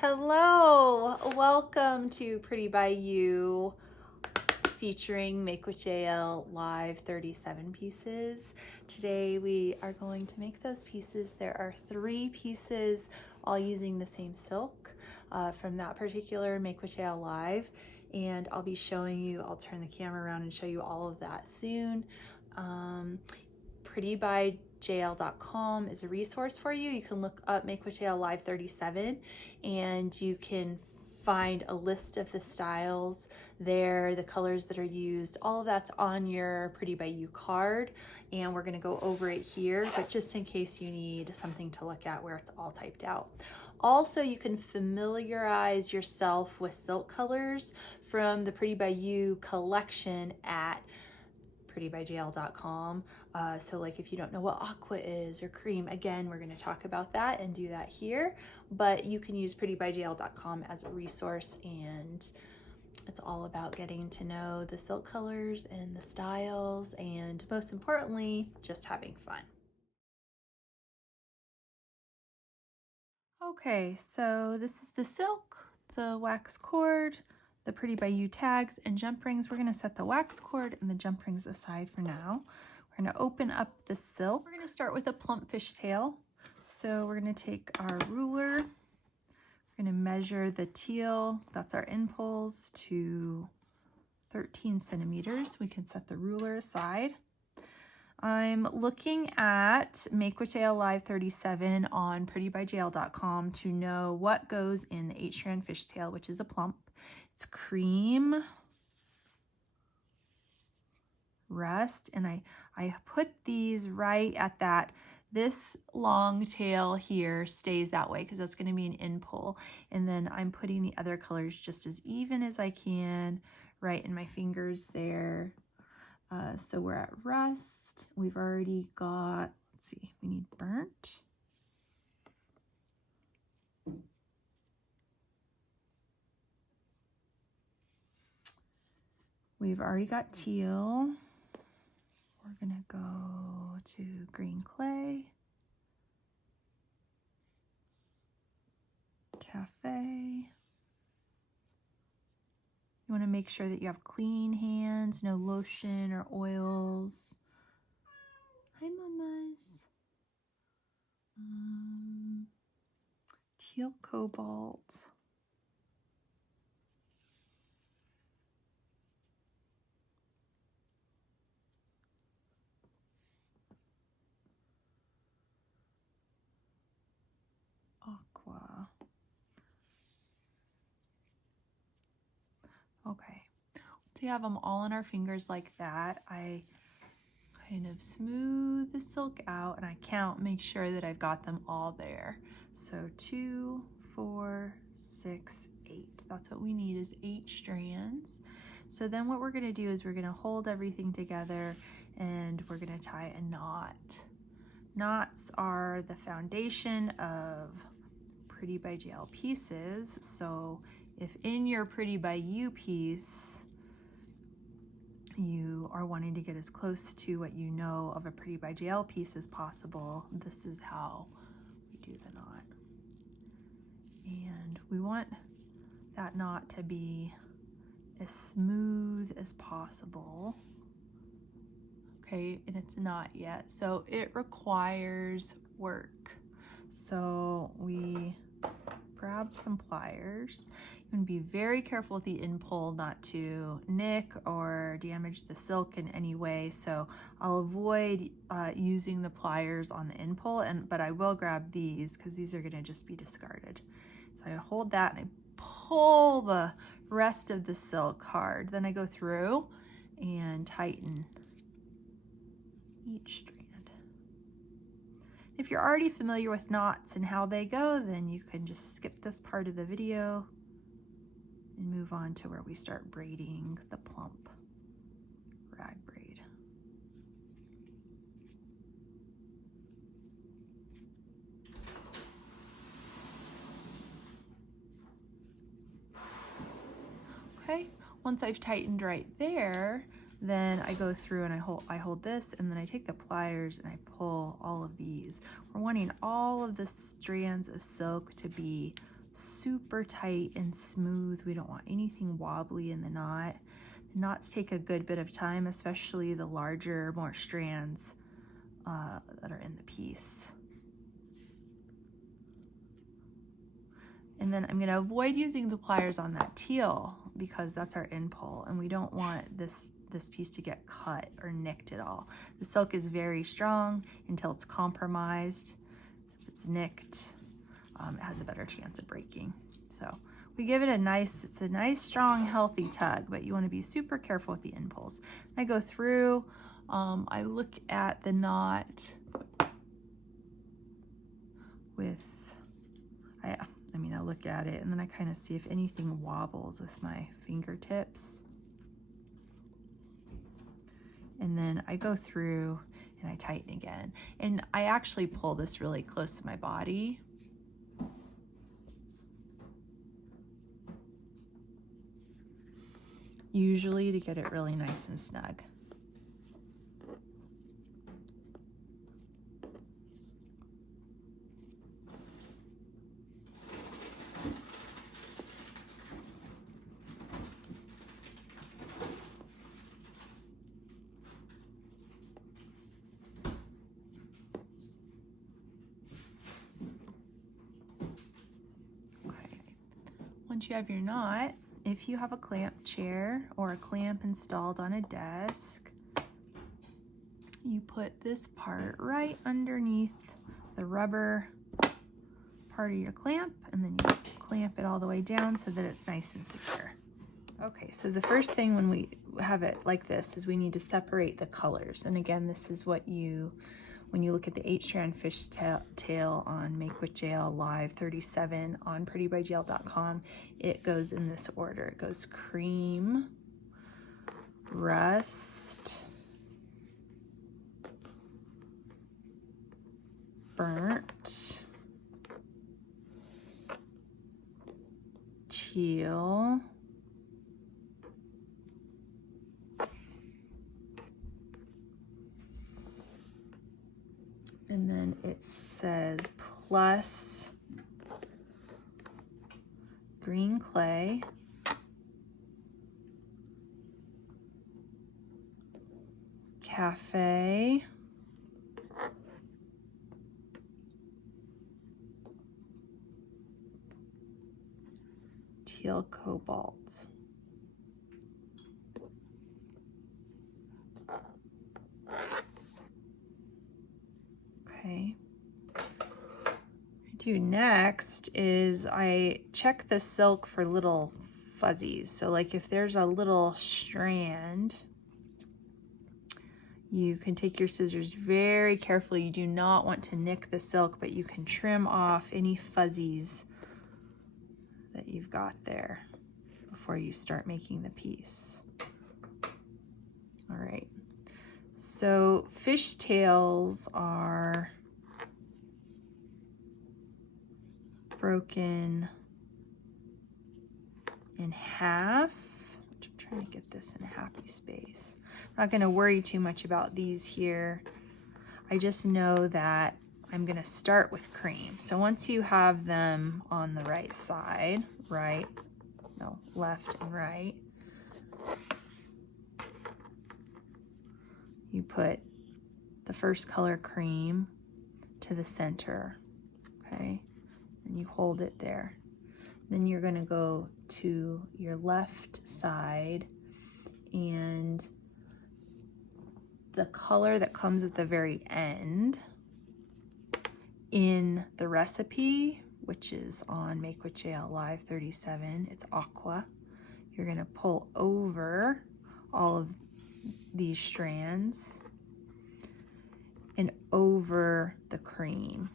Hello, welcome to Pretty by You featuring MWJLL live 37 pieces. Today we are going to make those pieces. There are 3 pieces all using the same silk from that particular MWJLL live, and I'll be showing you, I'll turn the camera around and show you all of that soon. PrettyByJL.com is a resource for you. You can look up MWJLL Live 37 and you can find a list of the styles there, the colors that are used, all of that's on your Pretty by You card, and we're going to go over it here, but just in case you need something to look at where it's all typed out. Also, you can familiarize yourself with silk colors from the Pretty by You collection at PrettyByJL.com. So like if you don't know what aqua is or cream, again, we're going to talk about that and do that here, but you can use PrettyByJL.com as a resource, and it's all about getting to know the silk colors and the styles, and most importantly, just having fun. Okay, so this is the silk, the wax cord, the Pretty by You tags and jump rings. We're going to set the wax cord and the jump rings aside for now. We're going to open up the silk. We're going to start with a plump fishtail. So we're going to take our ruler. We're going to measure the teal, that's our end poles, to 13 centimeters. We can set the ruler aside. I'm looking at MWJLL Live 37 on PrettyByJL.com to know what goes in the 8-strand fishtail, which is a plump. It's cream, rust, and I put these right at that. This long tail here stays that way because that's going to be an end pull, and then I'm putting the other colors just as even as I can right in my fingers there. So we're at rust. We've already got, let's see, we need burnt. We've already got teal. We're gonna go to green clay, Café. You want to make sure that you have clean hands, no lotion or oils. Hi, mamas. Teal Cobalt. Aqua. Okay, to have them all on our fingers like that, I kind of smooth the silk out and I count, make sure that I've got them all there. So 2, 4, 6, 8. That's what we need, is 8 strands. So then what we're going to do is we're going to hold everything together and we're going to tie a knot. Knots are the foundation of Pretty by JL pieces. So if in your Pretty by You piece you are wanting to get as close to what you know of a Pretty by JL piece as possible, this is how we do the knot. And we want that knot to be as smooth as possible. Okay, and it's not yet, so it requires work. So we grab some pliers. You want to be very careful with the end pull not to nick or damage the silk in any way. So I'll avoid using the pliers on the end pull, but I will grab these because these are going to just be discarded. So I hold that and I pull the rest of the silk hard. Then I go through and tighten each strand. If you're already familiar with knots and how they go, then you can just skip this part of the video and move on to where we start braiding the plump rag braid. Okay, once I've tightened right there, then I go through and I hold this, and then I take the pliers and I pull all of these. We're wanting all of the strands of silk to be super tight and smooth. We don't want anything wobbly in the knot. The knots take a good bit of time, especially the larger, more strands that are in the piece. And then I'm gonna avoid using the pliers on that teal because that's our end pull, and we don't want this piece to get cut or nicked at all. The silk is very strong until it's compromised. If it's nicked, it has a better chance of breaking. So we give it it's a nice, strong, healthy tug, but you wanna be super careful with the end pulls. I go through, I look at the knot with, I look at it and then I kind of see if anything wobbles with my fingertips. And then I go through and I tighten again. And I actually pull this really close to my body. Usually to get it really nice and snug. Once you have your knot, if you have a clamp chair or a clamp installed on a desk, you put this part right underneath the rubber part of your clamp, and then you clamp it all the way down so that it's nice and secure. Okay, so the first thing when we have it like this is we need to separate the colors. And again, this is what when you look at the 8-strand fishtail on MWJLL Live 37 on prettybyjl.com, it goes in this order. It goes cream, rust, burnt, teal, and then it says plus green clay, Café, Teal Cobalt. Okay. What I do next is I check the silk for little fuzzies. So like if there's a little strand, you can take your scissors very carefully. You do not want to nick the silk, but you can trim off any fuzzies that you've got there before you start making the piece. All right. So fishtails are broken in half, which I'm trying to get this in a happy space. I'm not going to worry too much about these here. I just know that I'm going to start with cream. So once you have them on the right side, left and right, you put the first color cream to the center, okay? And you hold it there. Then you're gonna go to your left side, and the color that comes at the very end in the recipe, which is on MWJLL Live 37, it's Aqua. You're gonna pull over all of these strands and over the cream.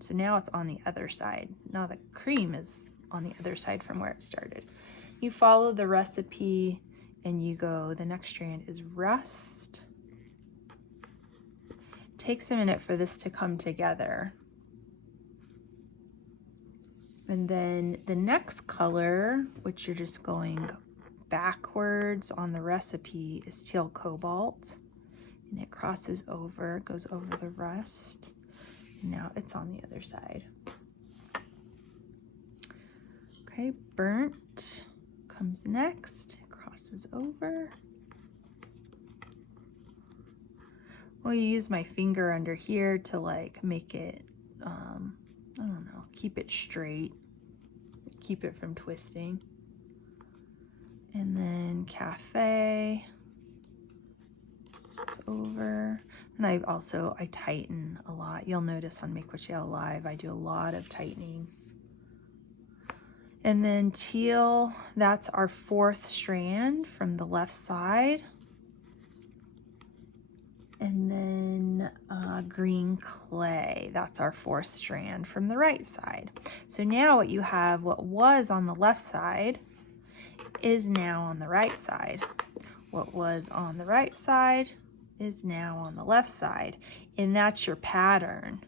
So now it's on the other side. Now the cream is on the other side from where it started. You follow the recipe and you go, the next strand is rust. It takes a minute for this to come together. And then the next color, which you're just going backwards on the recipe, is Teal Cobalt. And it crosses over, goes over the rust. And now it's on the other side. Okay, burnt comes next, crosses over. Well, you use my finger under here to like make it, I don't know, keep it straight, keep it from twisting. And then Café, it's over. And I tighten a lot. You'll notice on MWJLL Live, I do a lot of tightening. And then Teal, that's our 4th strand from the left side. And then Green Clay, that's our 4th strand from the right side. So now what you have, what was on the left side is now on the right side. What was on the right side is now on the left side. And that's your pattern.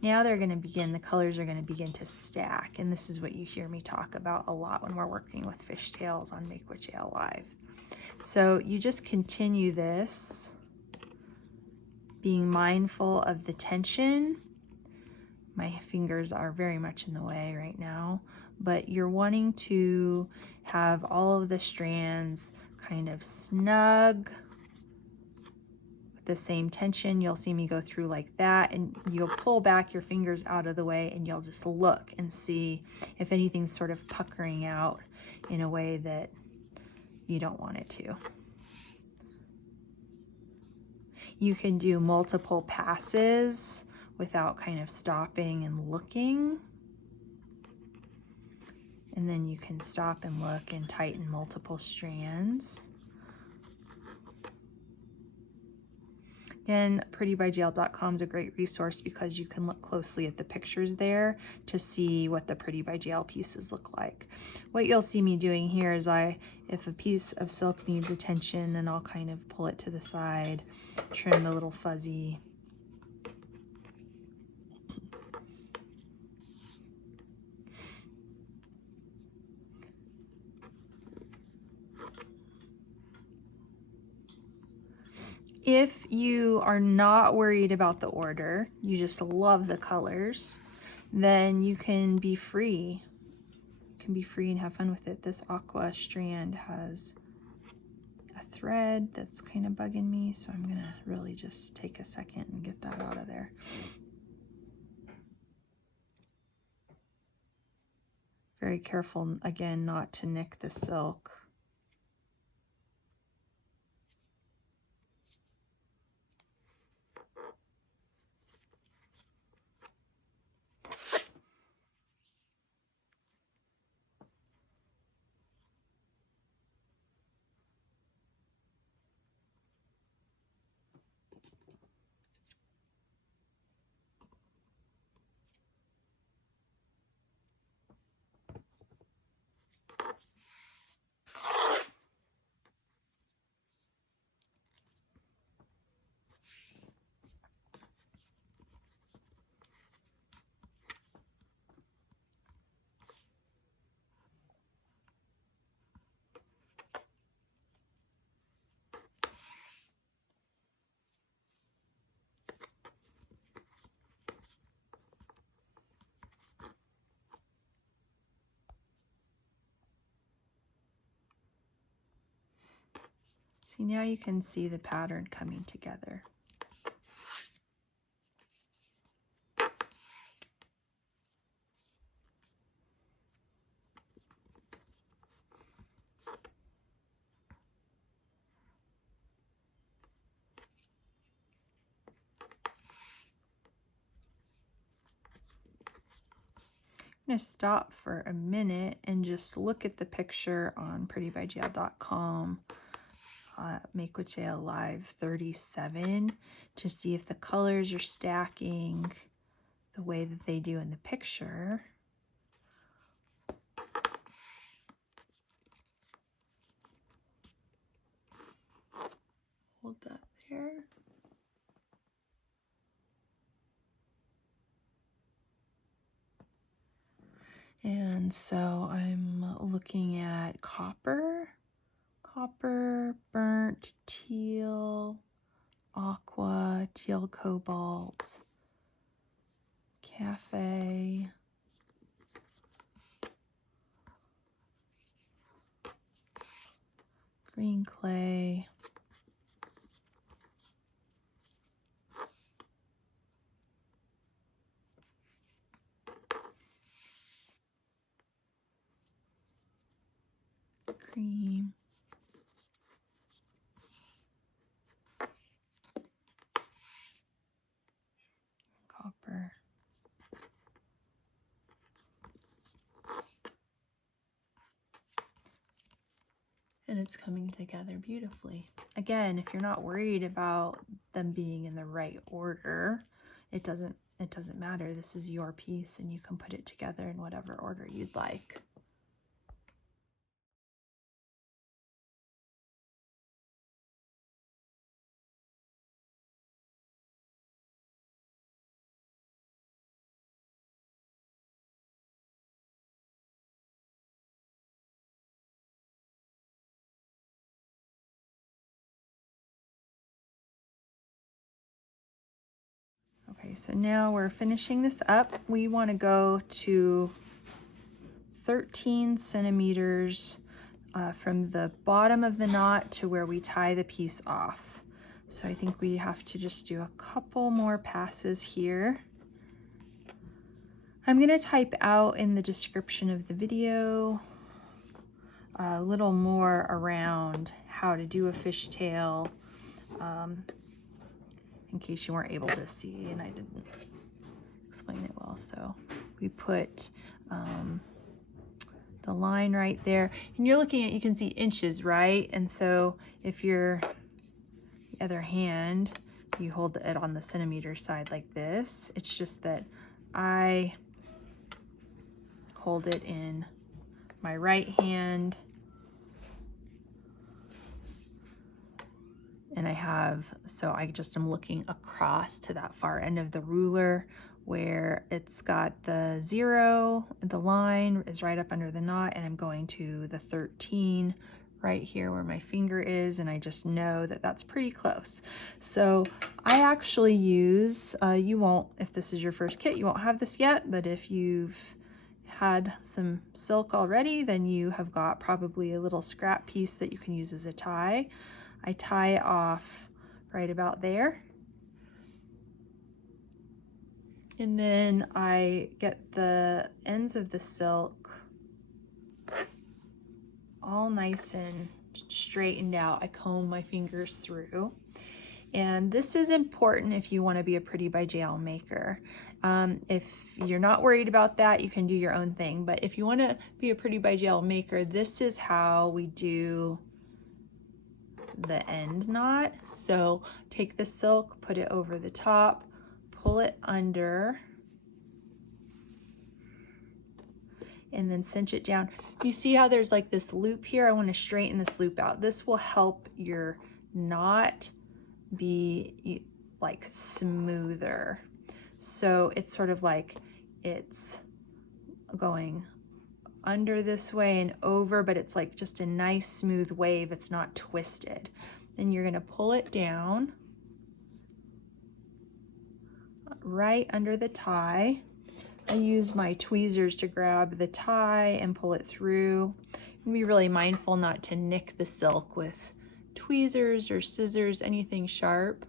Now they're going to begin, the colors are going to begin to stack. And this is what you hear me talk about a lot when we're working with fishtails on MWJLL Live. So you just continue this, being mindful of the tension. My fingers are very much in the way right now, but you're wanting to have all of the strands kind of snug with the same tension. You'll see me go through like that, and you'll pull back your fingers out of the way, and you'll just look and see if anything's sort of puckering out in a way that you don't want it to. You can do multiple passes without kind of stopping and looking. And then you can stop and look and tighten multiple strands. Again, prettybygl.com is a great resource because you can look closely at the pictures there to see what the Pretty by JL pieces look like. What you'll see me doing here is if a piece of silk needs attention, then I'll kind of pull it to the side, trim the little fuzzy. If you are not worried about the order, you just love the colors, then you can be free. You can be free and have fun with it. This Aqua strand has a thread that's kind of bugging me, so I'm gonna really just take a second and get that out of there. Very careful, again, not to nick the silk. See, now you can see the pattern coming together. I'm going to stop for a minute and just look at the picture on prettybygl.com. MWJLL Live 37 to see if the colors are stacking the way that they do in the picture. Hold that there. And so I'm looking at copper, burnt, teal, aqua, teal cobalt, Café, cream, copper. And it's coming together beautifully. Again, if you're not worried about them being in the right order, it doesn't matter. This is your piece and you can put it together in whatever order you'd like. Okay, so now we're finishing this up. We want to go to 13 centimeters from the bottom of the knot to where we tie the piece off. So I think we have to just do a couple more passes here. I'm going to type out in the description of the video a little more around how to do a fishtail, in case you weren't able to see and I didn't explain it well. So we put the line right there, and you're looking at, you can see inches, right? And so if you're the other hand, you hold it on the centimeter side like this. It's just that I hold it in my right hand, and I have, so I just am looking across to that far end of the ruler where it's got the 0, the line is right up under the knot, and I'm going to the 13 right here where my finger is, and I just know that that's pretty close. So I actually use, you won't, if this is your first kit, you won't have this yet, but if you've had some silk already, then you have got probably a little scrap piece that you can use as a tie. I tie it off right about there. And then I get the ends of the silk all nice and straightened out. I comb my fingers through. And this is important if you want to be a Pretty by JL maker. If you're not worried about that, you can do your own thing. But if you want to be a Pretty by JL maker, this is how we do the end knot. So take the silk, put it over the top, pull it under, and then cinch it down. You see how there's like this loop here? I want to straighten this loop out. This will help your knot be like smoother. So it's sort of like it's going under this way and over, but it's like just a nice smooth wave. It's not twisted. Then you're going to pull it down right under the tie. I use my tweezers to grab the tie and pull it through. And be really mindful not to nick the silk with tweezers or scissors, anything sharp.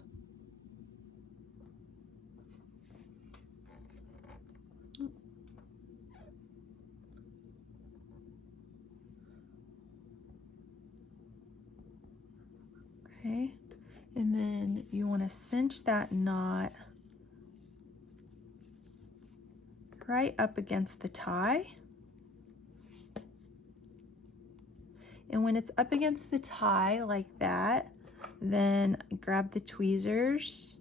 Okay, and then you want to cinch that knot right up against the tie. And when it's up against the tie like that, then grab the tweezers,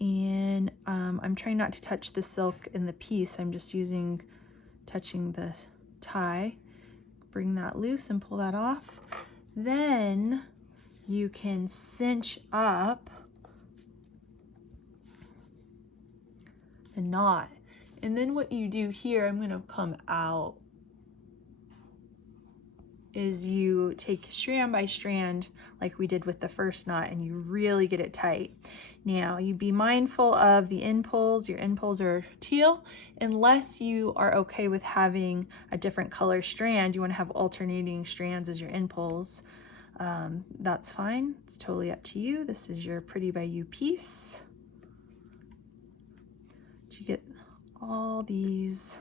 and I'm trying not to touch the silk in the piece. I'm just touching the tie. Bring that loose and pull that off. Then you can cinch up the knot. And then what you do here, I'm gonna come out, is you take strand by strand like we did with the first knot, and you really get it tight. Now you be mindful of the end pulls. Your end pulls are teal, unless you are okay with having a different color strand. You want to have alternating strands as your end pulls. That's fine. It's totally up to you. This is your Pretty by You piece. You get all these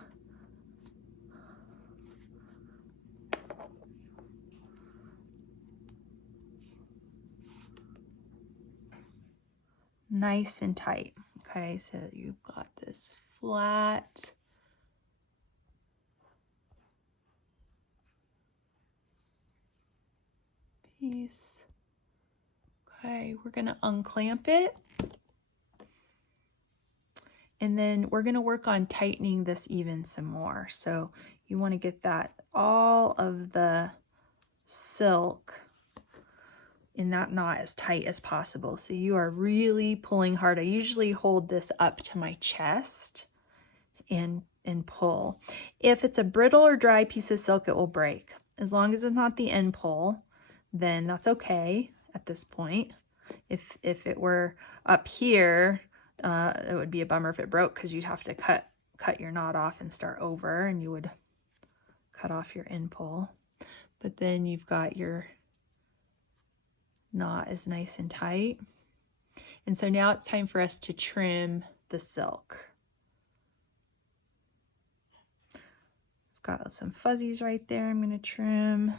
nice and tight. Okay, so you've got this flat piece. Okay, we're gonna unclamp it. And then we're gonna work on tightening this even some more. So you wanna get that, all of the silk in that knot as tight as possible. So you are really pulling hard. I usually hold this up to my chest and pull. If it's a brittle or dry piece of silk, it will break. As long as it's not the end pull, then that's okay at this point. If it were up here, it would be a bummer if it broke, because you'd have to cut your knot off and start over, and you would cut off your end pull. But then you've got your knot is nice and tight. And so now it's time for us to trim the silk. I've got some fuzzies right there I'm going to trim.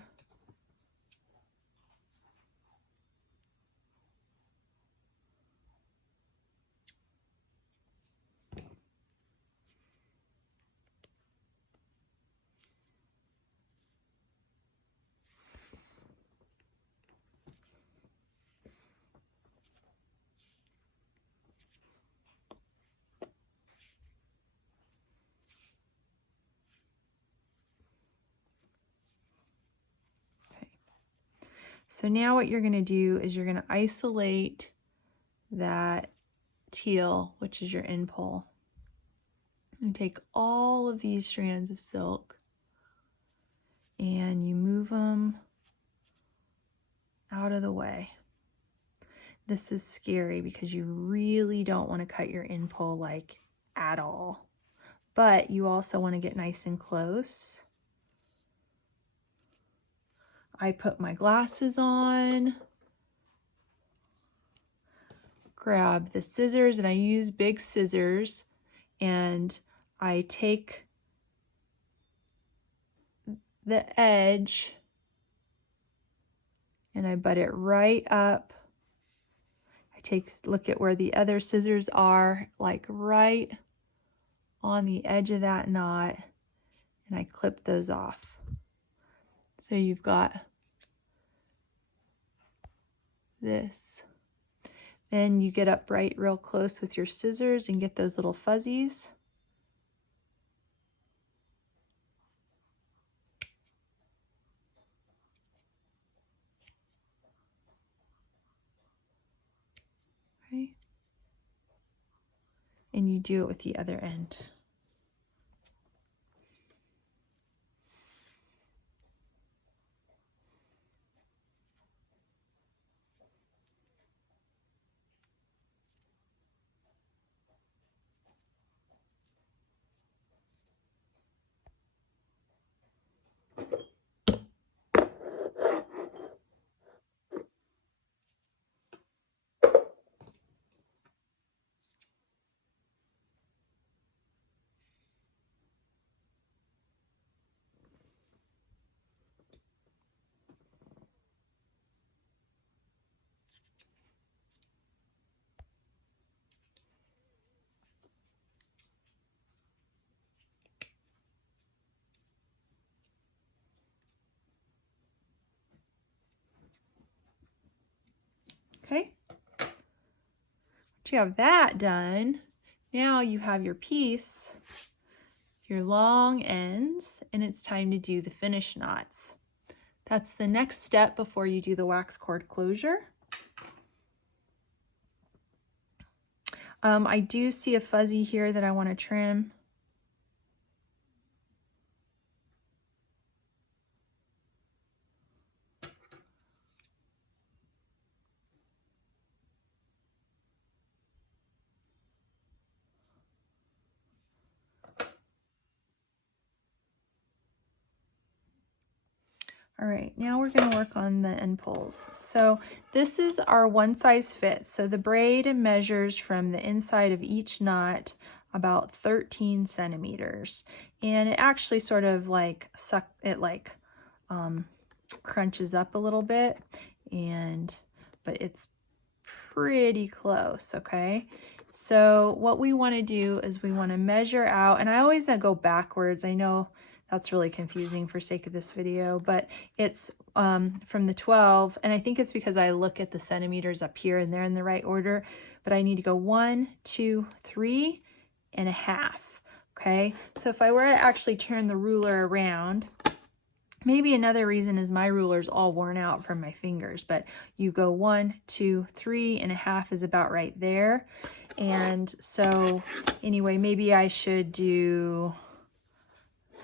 So now what you're going to do is you're going to isolate that teal, which is your end pull. And take all of these strands of silk and you move them out of the way. This is scary because you really don't want to cut your end pull like at all, but you also want to get nice and close. I put my glasses on, grab the scissors, and I use big scissors, and I take the edge and I butt it right up. I look at where the other scissors are, like right on the edge of that knot, and I clip those off. So you've got this. Then you get up right real close with your scissors and get those little fuzzies. Okay. And you do it with the other end. Okay, once you have that done, now you have your piece, your long ends, and it's time to do the finish knots. That's the next step before you do the wax cord closure. I do see a fuzzy here that I want to trim. All right, now we're going to work on the end pulls. So this is our one size fits. So the braid measures from the inside of each knot about 13 centimeters. And it actually sort of like crunches up a little bit, but it's pretty close, okay? So what we want to do is we want to measure out, and I always go backwards. I know that's really confusing for sake of this video, but it's from the 12, and I think it's because I look at the centimeters up here and they're in the right order, but I need to go 1, 2, 3 and a half, okay? So if I were to actually turn the ruler around, maybe another reason is my ruler's all worn out from my fingers, but you go 1, 2, 3 and a half is about right there. And so anyway, maybe I should do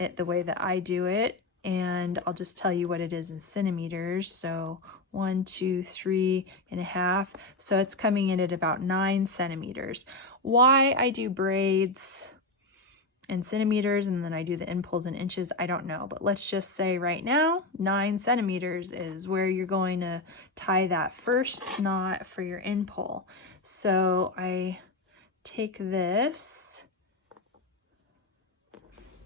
it the way that I do it, and I'll just tell you what it is in centimeters. So 1, 2, 3 and a half. So it's coming in at about 9 centimeters. Why I do braids in centimeters and then I do the end pulls in inches, I don't know, but let's just say right now 9 centimeters is where you're going to tie that first knot for your end pull. So I take this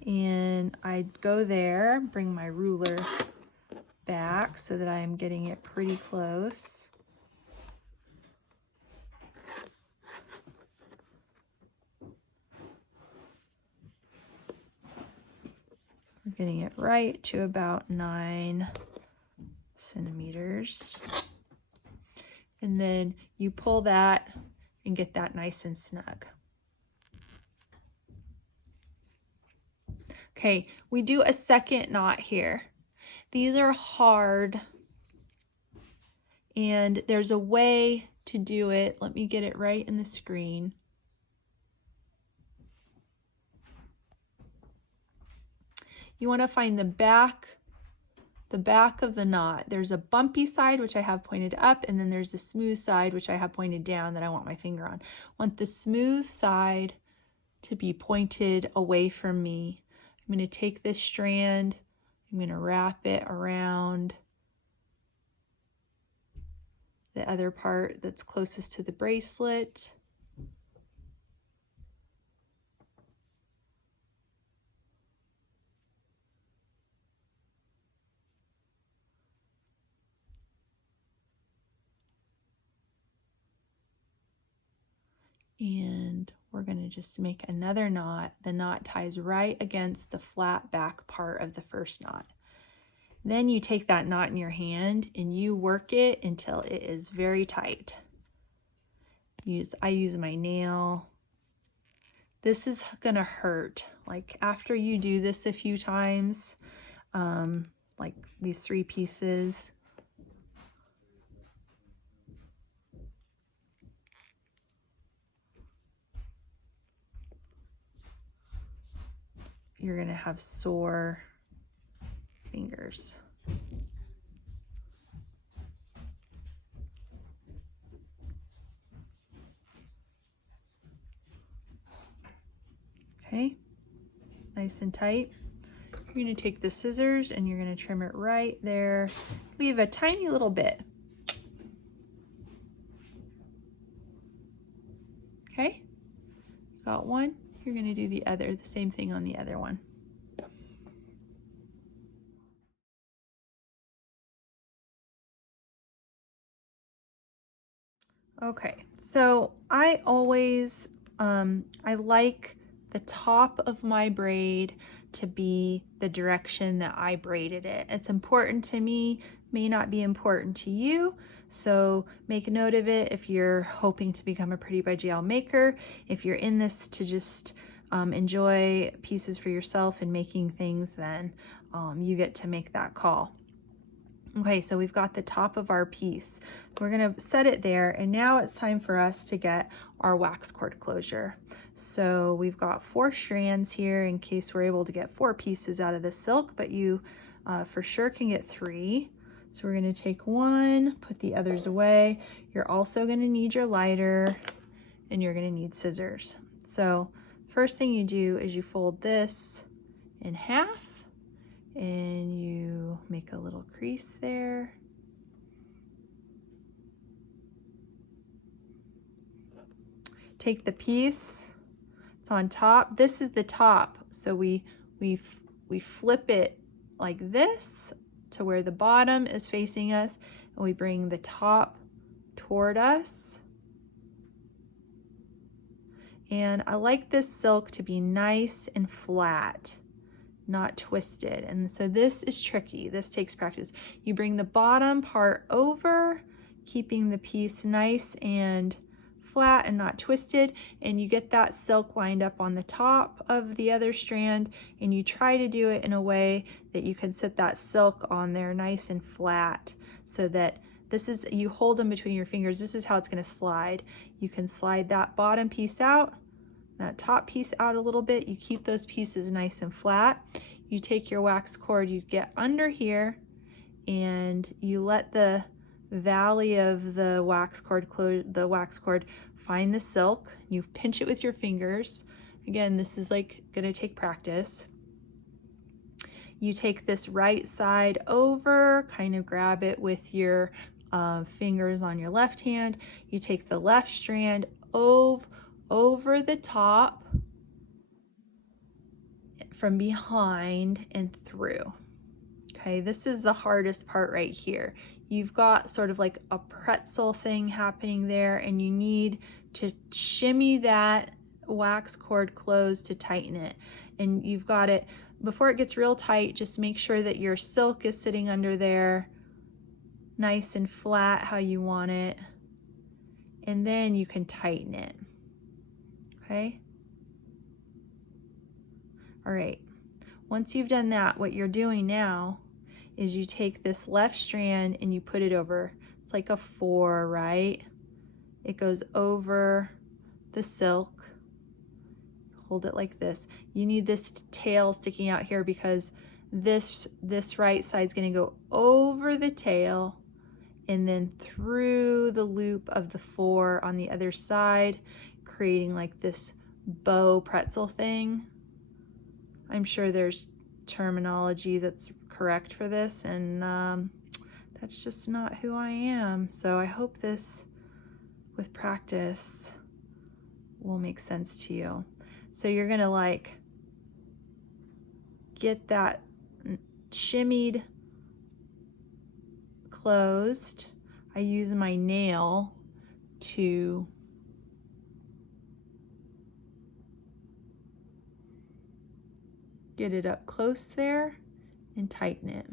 and I go there, bring my ruler back so that I'm getting it pretty close. We're getting it right to about 9 centimeters. And then you pull that and get that nice and snug. Okay, we do a second knot here. These are hard, and there's a way to do it. Let me get it right in the screen. You want to find the back of the knot. There's a bumpy side, which I have pointed up, and then there's a smooth side, which I have pointed down that I want my finger on. I want the smooth side to be pointed away from me. I'm going to take this strand, I'm going to wrap it around the other part that's closest to the bracelet. And we're going to just make another knot. The knot ties right against the flat back part of the first knot. Then you take that knot in your hand and you work it until it is very tight. I use my nail. This is going to hurt. Like after you do this a few times, like these 3 pieces, you're going to have sore fingers. Okay, nice and tight. You're going to take the scissors and you're going to trim it right there. Leave a tiny little bit. Okay, got one. You're going to do the same thing on the other one. Okay, so I always, I like the top of my braid to be the direction that I braided it. It's important to me, may not be important to you, so make a note of it if you're hoping to become a Pretty by JL maker. If you're in this to just enjoy pieces for yourself and making things, then you get to make that call. Okay, so we've got the top of our piece. We're gonna set it there, and now it's time for us to get our wax cord closure. So we've got 4 strands here in case we're able to get 4 pieces out of the silk, but you for sure can get 3. So we're gonna take 1, put the others away. You're also gonna need your lighter, and you're gonna need scissors. So first thing you do is you fold this in half, and you make a little crease there. Take the piece, it's on top. This is the top, so we flip it like this to where the bottom is facing us, and we bring the top toward us, And I like this silk to be nice and flat, not twisted. And so this is tricky. This takes practice. You bring the bottom part over, keeping the piece nice and flat and not twisted, and you get that silk lined up on the top of the other strand, and you try to do it in a way that you can sit that silk on there nice and flat, so that this is, you hold them between your fingers. This is how it's going to slide. You can slide that bottom piece out, that top piece out a little bit. You keep those pieces nice and flat. You take your wax cord, you get under here, and you let the valley of the wax cord find the silk. You pinch it with your fingers. Again, this is like gonna take practice. You take this right side over, kind of grab it with your fingers on your left hand. You take the left strand over the top, from behind and through. Okay, this is the hardest part right here. You've got sort of like a pretzel thing happening there, and you need to shimmy that wax cord closed to tighten it. And you've got it, before it gets real tight, just make sure that your silk is sitting under there nice and flat how you want it, and then you can tighten it. Okay? All right, once you've done that, what you're doing now is you take this left strand and you put it over. It's like a 4, right? It goes over the silk. Hold it like this. You need this tail sticking out here because this right side's gonna go over the tail and then through the loop of the 4 on the other side, creating like this bow pretzel thing. I'm sure there's terminology that's correct for this, and that's just not who I am. So I hope this, with practice, will make sense to you. So you're gonna like get that shimmied closed. I use my nail to get it up close there and tighten it.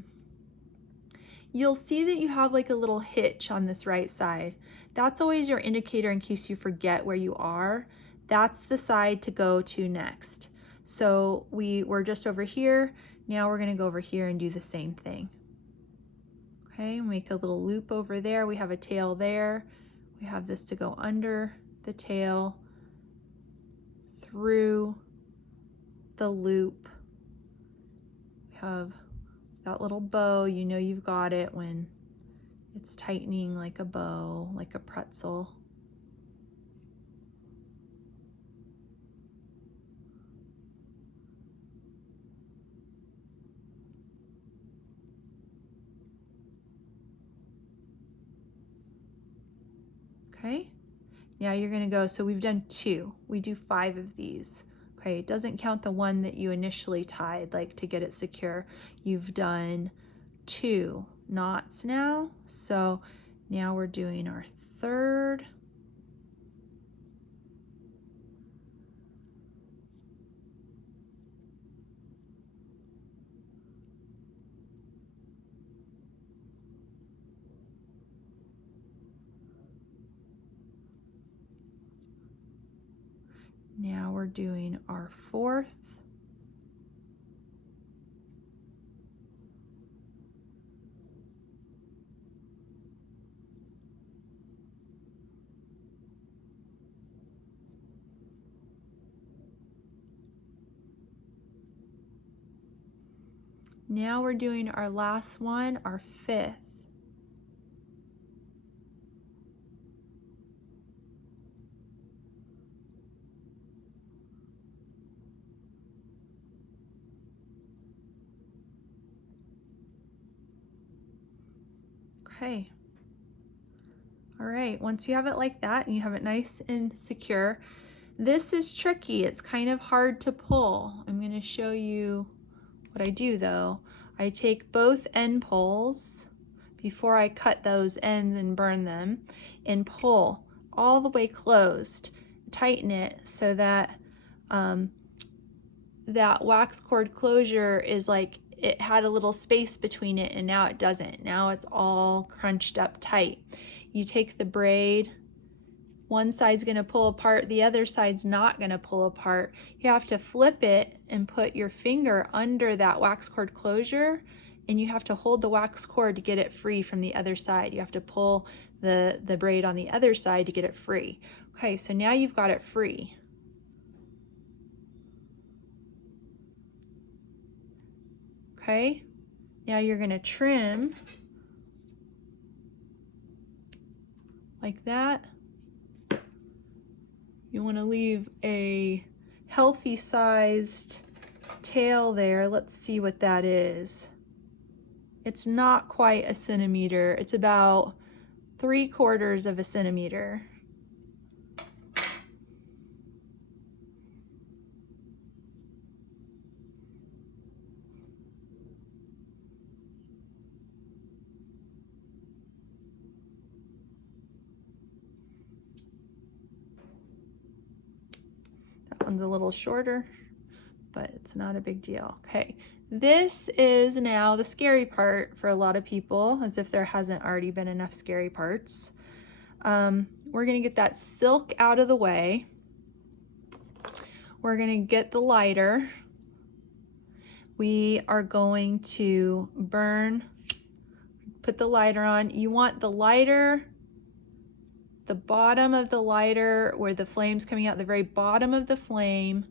You'll see that you have like a little hitch on this right side. That's always your indicator in case you forget where you are. That's the side to go to next. So we're just over here. Now we're gonna go over here and do the same thing. Okay, make a little loop over there. We have a tail there. We have this to go under the tail, through the loop. Have that little bow. You know you've got it when it's tightening like a bow, like a pretzel. Okay, now you're gonna go, so we've done 2. We do 5 of these. Okay, it doesn't count the one that you initially tied, like to get it secure. You've done 2 knots now. So now we're doing our 3rd. Now we're doing our 4th. Now we're doing our last one, our 5th. Okay. All right, once you have it like that and you have it nice and secure, this is tricky. It's kind of hard to pull. I'm going to show you what I do though. I take both end poles before I cut those ends and burn them and pull all the way closed. tighten it so that that wax cord closure is like it had a little space between it, and now it doesn't. Now it's all crunched up tight. You take the braid, one side's gonna pull apart, the other side's not gonna pull apart. You have to flip it and put your finger under that wax cord closure, and you have to hold the wax cord to get it free from the other side. You have to pull the braid on the other side to get it free. Okay, so now you've got it free. Okay, now you're gonna trim like that. You wanna leave a healthy sized tail there. Let's see what that is. It's not quite a centimeter. It's about 3/4 of a centimeter. That one's a little shorter, but it's not a big deal. Okay, this is now the scary part for a lot of people, as if there hasn't already been enough scary parts. We're gonna get that silk out of the way. We're gonna get the lighter. We are going to put the lighter on. You want the lighter, the bottom of the lighter where the flame's coming out, the very bottom of the flame,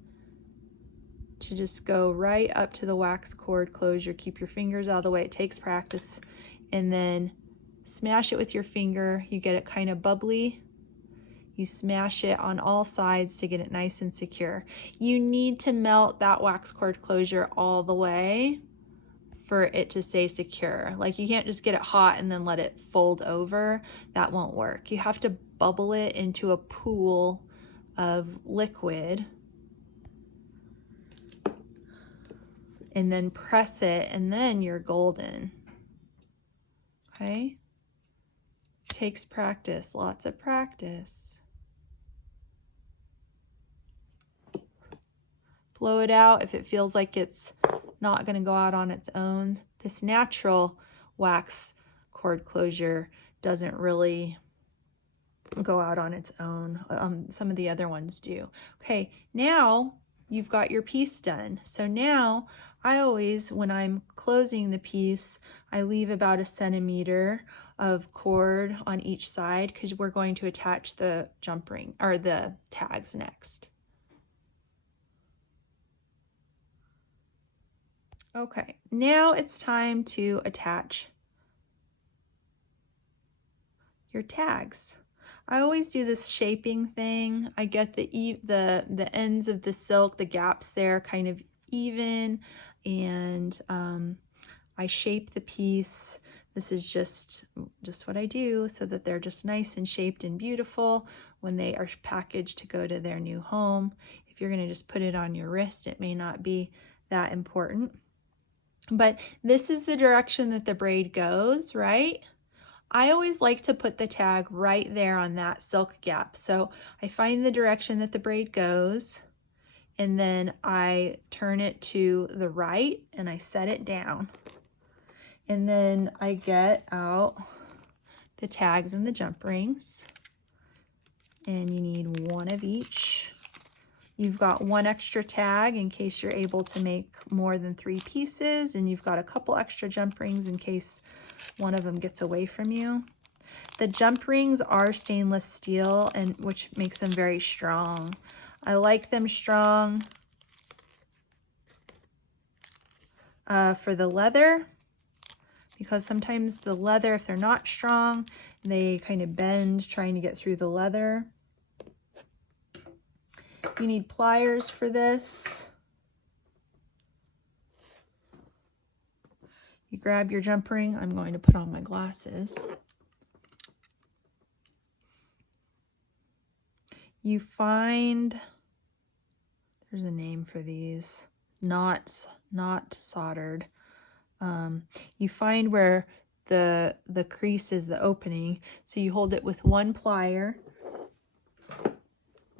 to just go right up to the wax cord closure. Keep your fingers out of the way. It takes practice. And then smash it with your finger. You get it kind of bubbly. You smash it on all sides to get it nice and secure. You need to melt that wax cord closure all the way for it to stay secure. Like, you can't just get it hot and then let it fold over. That won't work. You have to bubble it into a pool of liquid and then press it, and then you're golden. Okay? Takes practice, lots of practice. Blow it out if it feels like it's not going to go out on its own. This natural wax cord closure doesn't really go out on its own. Some of the other ones do. Okay, now you've got your piece done. So now I always, when I'm closing the piece, I leave about 1 centimeter of cord on each side, because we're going to attach the jump ring or the tags next. Okay, now it's time to attach your tags. I always do this shaping thing. I get the ends of the silk, the gaps there, kind of even, and I shape the piece. This is just what I do so that they're just nice and shaped and beautiful when they are packaged to go to their new home. If you're gonna just put it on your wrist, it may not be that important. But this is the direction that the braid goes, right? I always like to put the tag right there on that silk gap. So I find the direction that the braid goes, and then I turn it to the right and I set it down. And then I get out the tags and the jump rings, and you need one of each. You've got one extra tag in case you're able to make more than 3 pieces, and you've got a couple extra jump rings in case one of them gets away from you. The jump rings are stainless steel, and which makes them very strong. I like them strong for the leather, because sometimes the leather, if they're not strong, they kind of bend trying to get through the leather. You need pliers for this. You grab your jump ring. I'm going to put on my glasses. You find, there's a name for these, not soldered. You find where the crease is, the opening. So you hold it with one plier,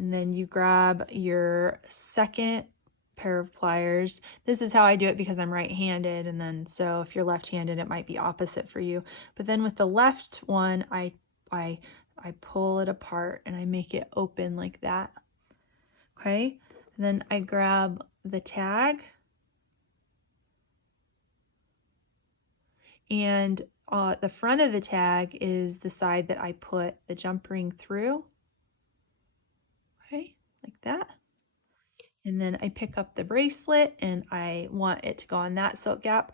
and then you grab your second pair of pliers. This is how I do it because I'm right-handed, and then so if you're left-handed it might be opposite for you. But then with the left one, I pull it apart and I make it open like that. Okay, and then I grab the tag, and the front of the tag is the side that I put the jump ring through. Okay, like that. And then I pick up the bracelet and I want it to go on that silk gap.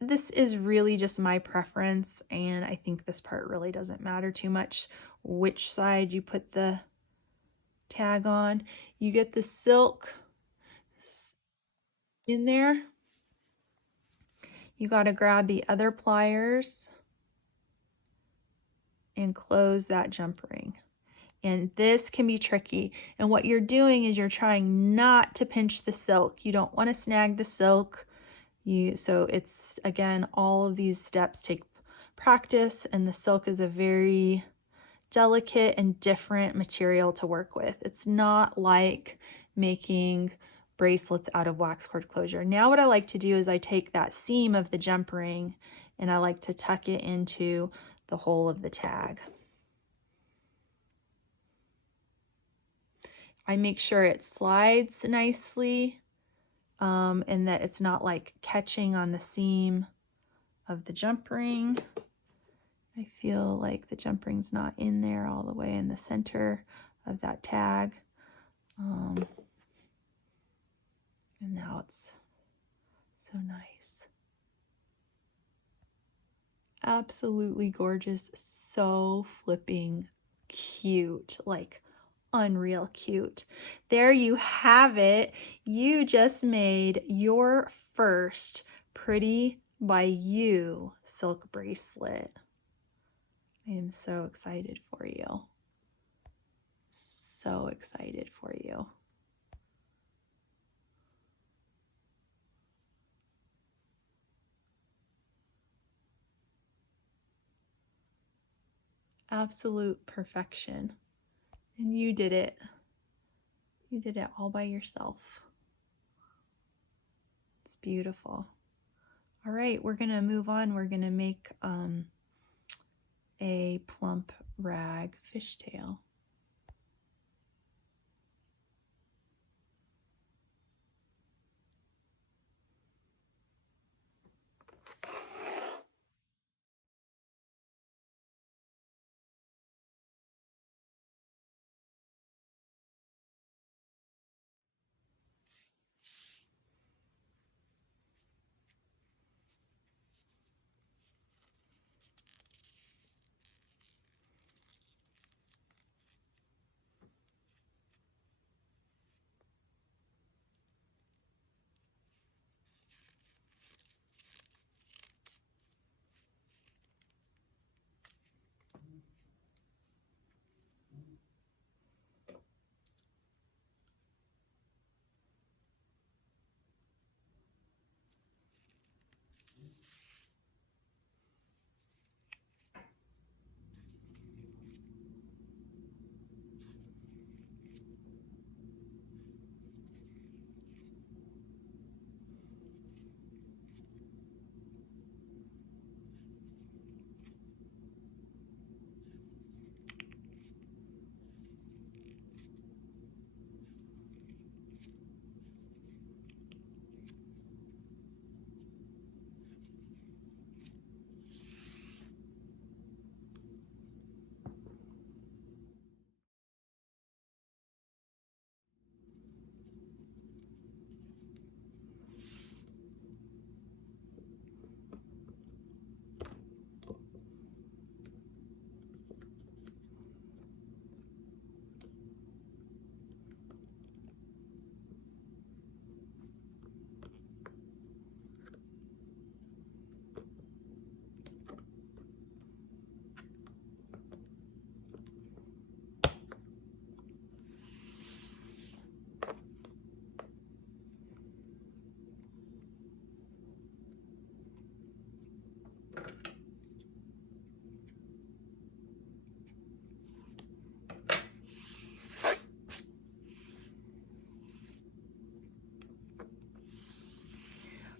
This is really just my preference, and I think this part really doesn't matter too much which side you put the tag on. You get the silk in there. You got to grab the other pliers and close that jump ring. And this can be tricky. And what you're doing is you're trying not to pinch the silk. You don't want to snag the silk. So it's, again, all of these steps take practice, and the silk is a very delicate and different material to work with. It's not like making bracelets out of wax cord closure. Now what I like to do is I take that seam of the jump ring and I like to tuck it into the hole of the tag. I make sure it slides nicely, and that it's not like catching on the seam of the jump ring. I feel like the jump ring's not in there all the way in the center of that tag. And now it's so nice. Absolutely gorgeous. So flipping cute. Like unreal cute. There you have it. You just made your first Pretty by You silk bracelet. I am so excited for you. So excited for you. Absolute perfection. And you did it. You did it all by yourself. It's beautiful. All right, we're gonna move on. We're gonna make a plump rag fishtail.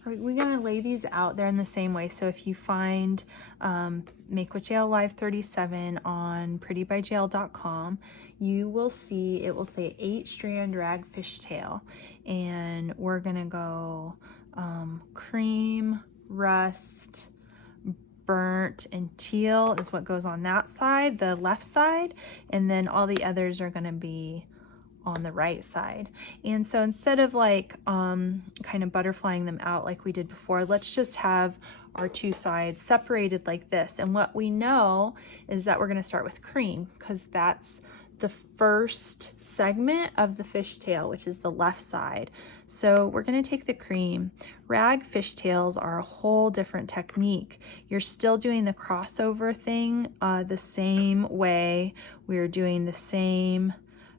We're gonna lay these out there in the same way. So if you find Make with JL Live 37 on prettybyjl.com, you will see, it will say 8-strand rag fishtail. And we're gonna go cream, rust, burnt, and teal is what goes on that side, the left side. And then all the others are gonna be on the right side. And so instead of like kind of butterflying them out like we did before, let's just have our two sides separated like this. And what we know is that we're going to start with cream, because that's the first segment of the fishtail, which is the left side. So we're going to take the cream. Rag fishtails are a whole different technique. You're still doing the crossover thing the same way. We're doing the same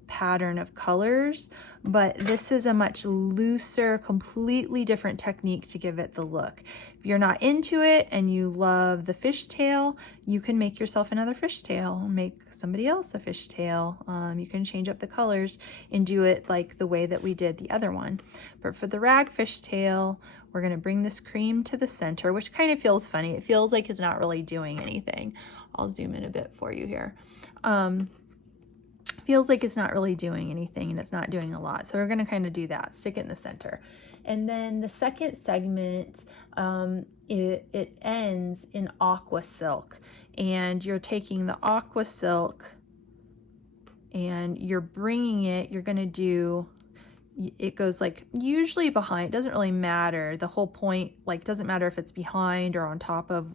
pattern of colors, but this is a much looser, completely different technique to give it the look. If you're not into it and you love the fishtail, you can make yourself another fishtail, make somebody else a fishtail. You can change up the colors and do it like the way that we did the other one. But for the rag fishtail, we're going to bring this cream to the center, which kind of feels funny. It feels like it's not really doing anything. I'll zoom in a bit for you here. Feels like it's not really doing anything, and it's not doing a lot. So we're going to kind of do that, stick it in the center. And then the second segment, it ends in aqua silk, and you're taking the aqua silk and you're bringing it, you're going to do, it goes like usually behind, it doesn't really matter. The whole point, like, doesn't matter if it's behind or on top of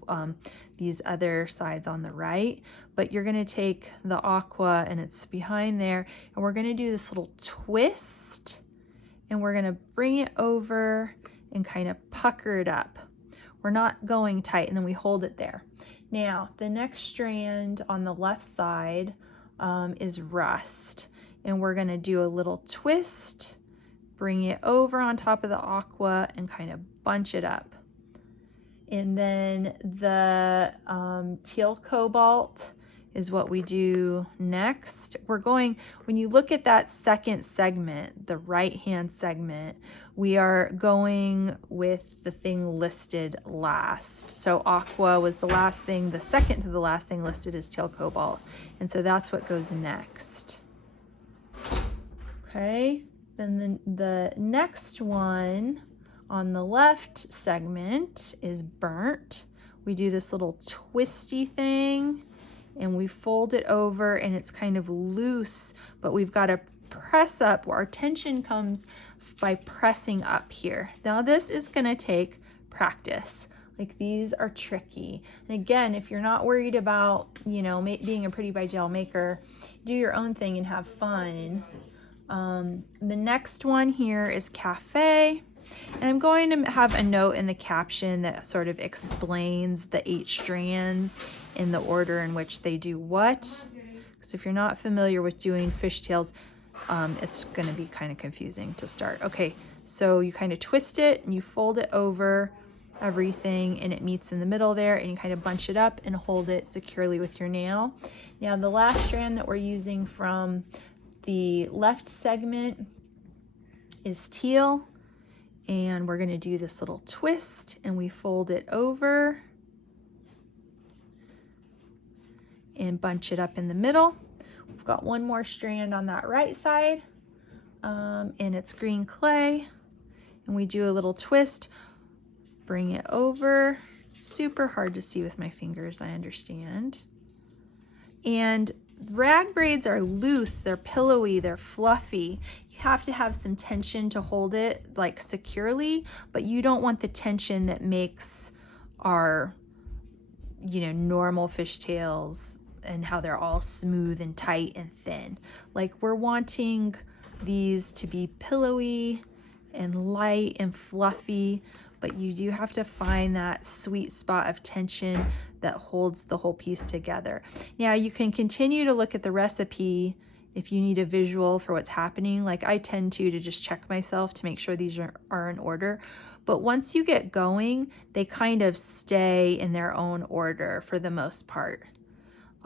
these other sides on the right, but you're going to take the aqua and it's behind there, and we're going to do this little twist, and we're going to bring it over and kind of pucker it up. We're not going tight, and then we hold it there. Now the next strand on the left side is rust, and we're going to do a little twist, bring it over on top of the aqua, and kind of bunch it up. And then the Teal Cobalt is what we do next. We're going, when you look at that second segment, the right hand segment, we are going with the thing listed last. So aqua was the last thing, the second to the last thing listed is Teal Cobalt. And so that's what goes next. Okay, then the next one on the left segment is burnt. We do this little twisty thing and we fold it over, and it's kind of loose, but we've got to press up where our tension comes by pressing up here. Now this is going to take practice. Like, these are tricky. And again, if you're not worried about, you know, being a Pretty by JL maker, do your own thing and have fun. The next one here is Café. And I'm going to have a note in the caption that sort of explains the 8 strands in the order in which they do what. Because if you're not familiar with doing fishtails, it's going to be kind of confusing to start. Okay, so you kind of twist it and you fold it over everything, and it meets in the middle there, and you kind of bunch it up and hold it securely with your nail. Now the last strand that we're using from the left segment is teal, and we're going to do this little twist, and we fold it over and bunch it up in the middle. We've got one more strand on that right side, and it's green clay, and we do a little twist, bring it over. Super hard to see with my fingers, I understand. And rag braids are loose, they're pillowy, they're fluffy. You have to have some tension to hold it like securely, but you don't want the tension that makes our, you know, normal fishtails and how they're all smooth and tight and thin. Like, we're wanting these to be pillowy and light and fluffy, but you do have to find that sweet spot of tension that holds the whole piece together. Now you can continue to look at the recipe if you need a visual for what's happening. Like, I tend to just check myself to make sure these are in order. But once you get going, they kind of stay in their own order for the most part.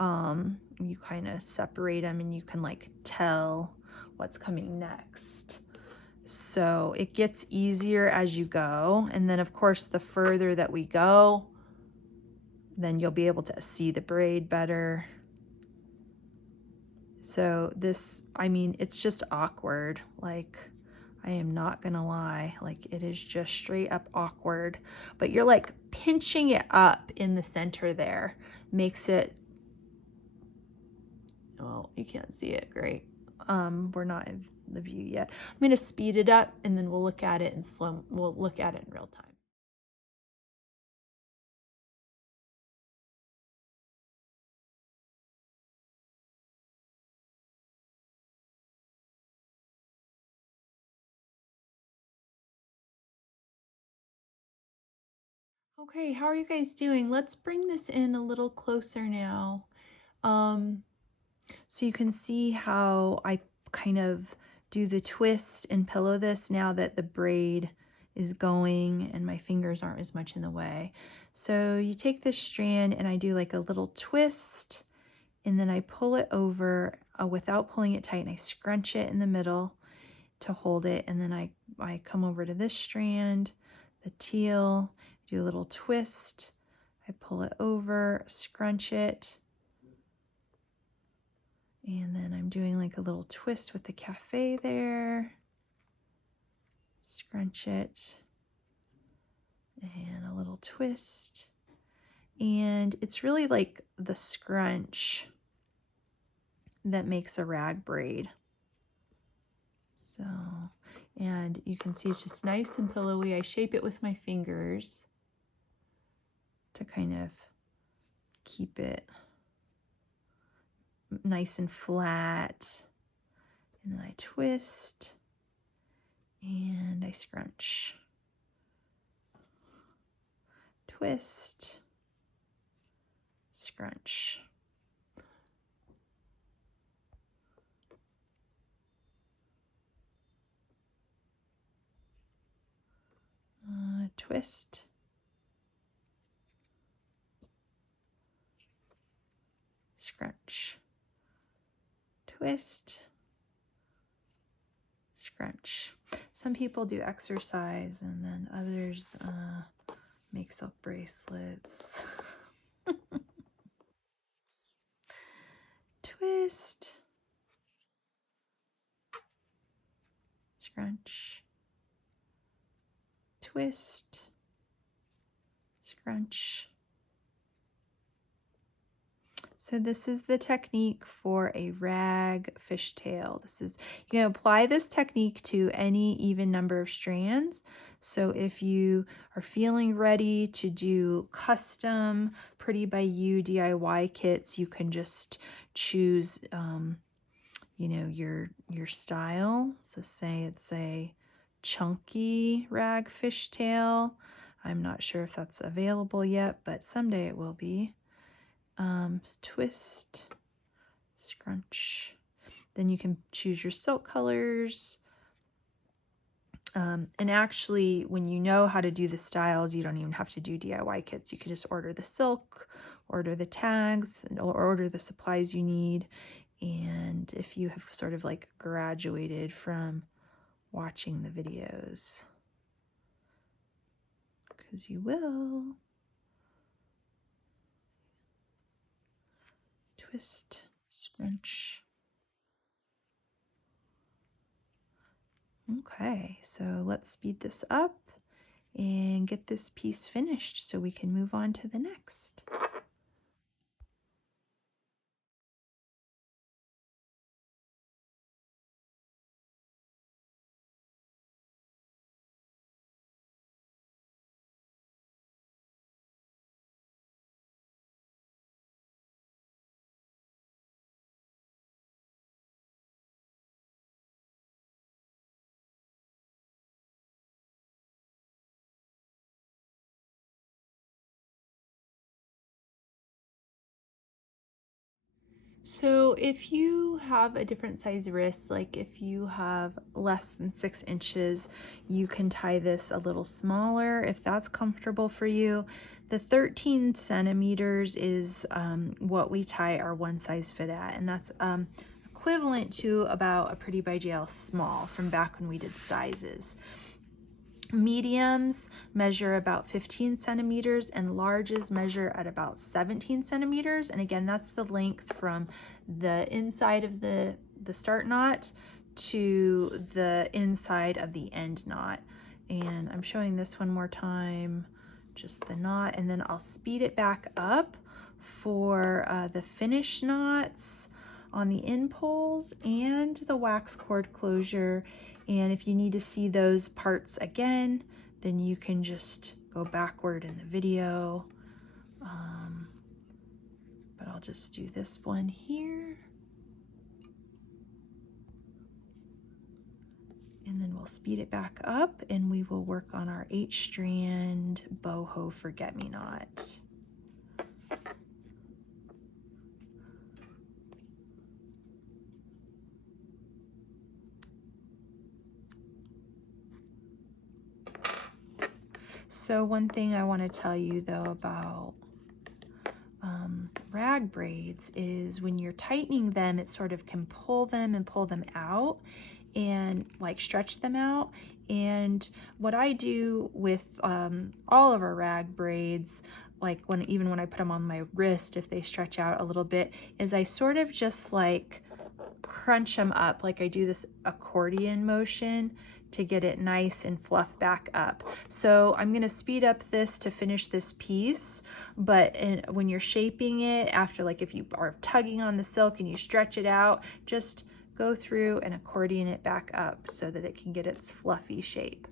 You kind of separate them and you can like tell what's coming next. So it gets easier as you go. And then of course, the further that we go, then you'll be able to see the braid better. So this, I mean, it's just awkward. Like, I am not gonna lie, like it is just straight up awkward, but you're like pinching it up in the center there. Makes it, well, you can't see it great. We're not in the view yet. I'm gonna speed it up and then we'll look at it in we'll look at it in real time. Okay, how are you guys doing? Let's bring this in a little closer now. So you can see how I kind of do the twist and pillow this now that the braid is going and my fingers aren't as much in the way. So you take this strand and I do like a little twist and then I pull it over without pulling it tight and I scrunch it in the middle to hold it, and then I come over to this strand, the teal, do a little twist, I pull it over, scrunch it, and then I'm doing like a little twist with the Café there, scrunch it, and a little twist, and it's really like the scrunch that makes a rag braid. So, and you can see it's just nice and pillowy. I shape it with my fingers to kind of keep it nice and flat. And then I twist and I scrunch. Twist, scrunch. Twist, scrunch, twist, scrunch. Some people do exercise and then others make silk bracelets. Twist, scrunch, twist, scrunch. So this is the technique for a rag fishtail. You can apply this technique to any even number of strands. So if you are feeling ready to do custom Pretty by You DIY kits, you can just choose, you know, your style. So say it's a chunky rag fishtail. I'm not sure if that's available yet, but someday it will be. Twist, scrunch. Then you can choose your silk colors. And actually, when you know how to do the styles, you don't even have to do DIY kits. You can just order the silk, order the tags, or order the supplies you need. And if you have sort of like graduated from watching the videos, because you will. Twist, scrunch. Okay, so let's speed this up and get this piece finished so we can move on to the next. So if you have a different size wrist, like if you have less than 6 inches, you can tie this a little smaller if that's comfortable for you. The 13 centimeters is what we tie our one size fit at, and that's equivalent to about a Pretty by JL small from back when we did sizes. Mediums measure about 15 centimeters and larges measure at about 17 centimeters. And again, that's the length from the inside of the start knot to the inside of the end knot. And I'm showing this one more time, just the knot, and then I'll speed it back up for the finish knots on the end poles and the wax cord closure. And if you need to see those parts again, then you can just go backward in the video. But I'll just do this one here. And then we'll speed it back up and we will work on our 8-strand boho Forget Me Knot. So one thing I want to tell you though about rag braids is when you're tightening them, it sort of can pull them and pull them out and like stretch them out. And what I do with all of our rag braids, like even when I put them on my wrist, if they stretch out a little bit, is I sort of just like crunch them up, like I do this accordion motion to get it nice and fluff back up. So I'm gonna speed up this to finish this piece, but when you're shaping it after, like if you are tugging on the silk and you stretch it out, just go through and accordion it back up so that it can get its fluffy shape.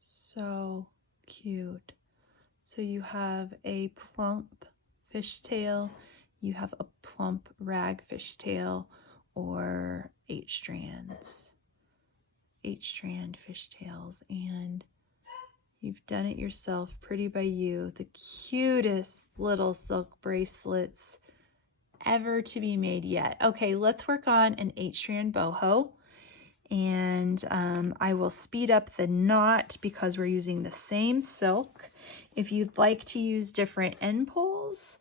So cute. So you have a plump fishtail, you have a plump rag fishtail, or 8 strands, 8-strand fishtails, and you've done it yourself, pretty by you. The cutest little silk bracelets ever to be made yet. Okay, let's work on an 8-strand boho. And I will speed up the knot because we're using the same silk. If you'd like to use different end poles,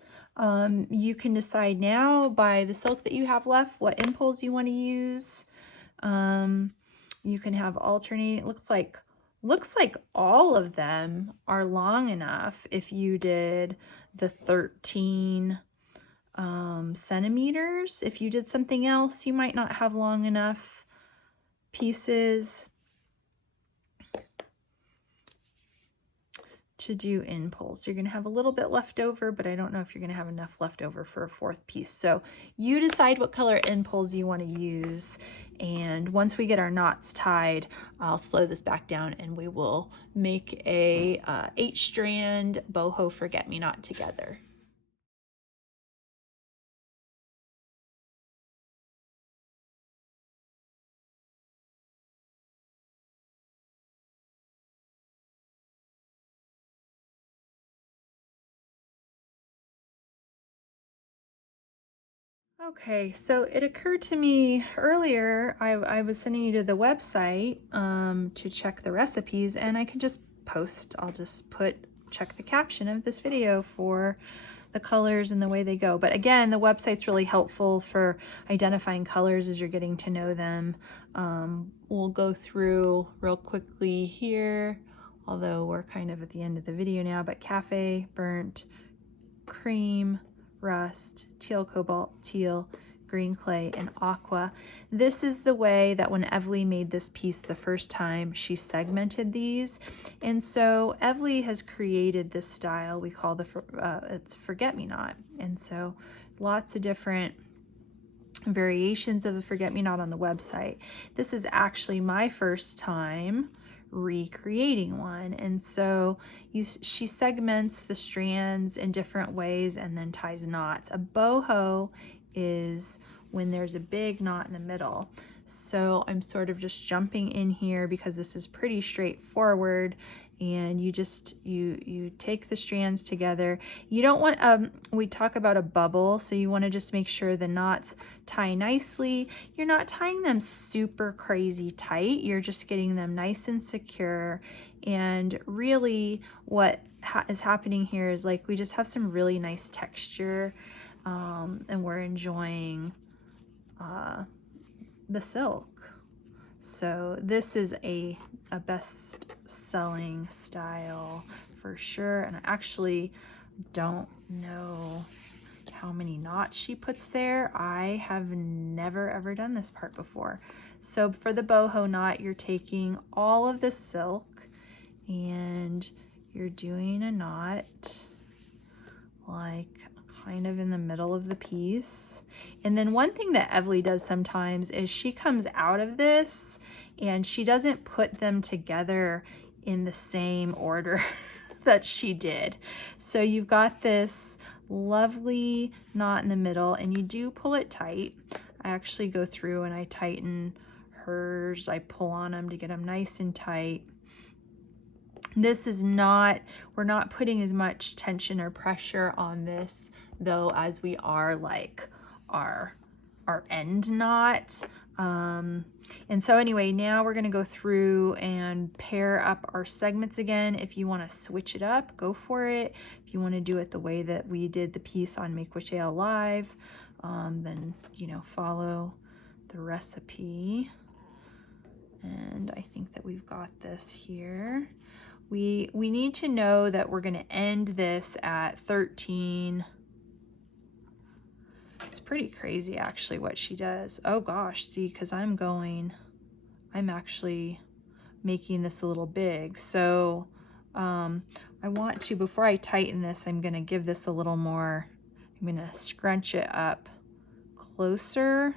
you can decide now by the silk that you have left what end poles you want to use. You can have alternating. It looks like all of them are long enough if you did the 13 centimeters. If you did something else, you might not have long enough pieces to do end poles. You're going to have a little bit left over, but I don't know if you're going to have enough left over for a 4th piece. So you decide what color end poles you want to use. And once we get our knots tied, I'll slow this back down and we will make a 8-strand boho Forget Me Knot together. Okay, so it occurred to me earlier, I was sending you to the website to check the recipes, and I can just post, I'll just check the caption of this video for the colors and the way they go. But again, the website's really helpful for identifying colors as you're getting to know them. We'll go through real quickly here, although we're kind of at the end of the video now, but Café, burnt, cream, rust, teal cobalt, teal, Green Clay, and Aqua. This is the way that when Evely made this piece the first time, she segmented these. And so Evely has created this style we call it's Forget Me Knot. And so lots of different variations of a Forget Me Knot on the website. This is actually my first time recreating one, and so she segments the strands in different ways and then ties knots. A boho is when there's a big knot in the middle. So I'm sort of just jumping in here because this is pretty straightforward, and you take the strands together. You don't want, we talk about a bubble, so you want to just make sure the knots tie nicely. You're not tying them super crazy tight, you're just getting them nice and secure. And really what is happening here is like we just have some really nice texture, and we're enjoying the silk. So this is a best-selling style for sure, and I actually don't know how many knots she puts there. I have never ever done this part before. So for the boho knot, you're taking all of the silk and you're doing a knot like kind of in the middle of the piece. And then one thing that Evely does sometimes is she comes out of this and she doesn't put them together in the same order that she did. So you've got this lovely knot in the middle and you do pull it tight. I actually go through and I tighten hers. I pull on them to get them nice and tight. This is not, we're not putting as much tension or pressure on this though as we are like our end knot. And so anyway, now we're gonna go through and pair up our segments again. If you wanna switch it up, go for it. If you wanna do it the way that we did the piece on MWJLL Live, then, you know, follow the recipe. And I think that we've got this here. We need to know that we're gonna end this at 13. It's pretty crazy actually what she does. Oh gosh, see, because I'm actually making this a little big. So I want to, before I tighten this, I'm gonna give this a little more, I'm gonna scrunch it up closer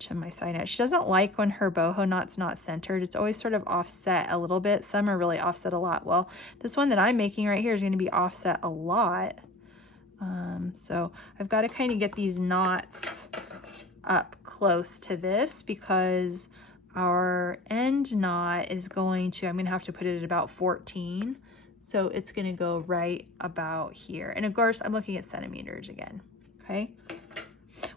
to my side edge. She doesn't like when her boho knot's not centered. It's always sort of offset a little bit. Some are really offset a lot. Well, this one that I'm making right here is gonna be offset a lot. So I've got to kind of get these knots up close to this because our end knot is going to, I'm going to have to put it at about 14. So it's going to go right about here. And of course, I'm looking at centimeters again. Okay.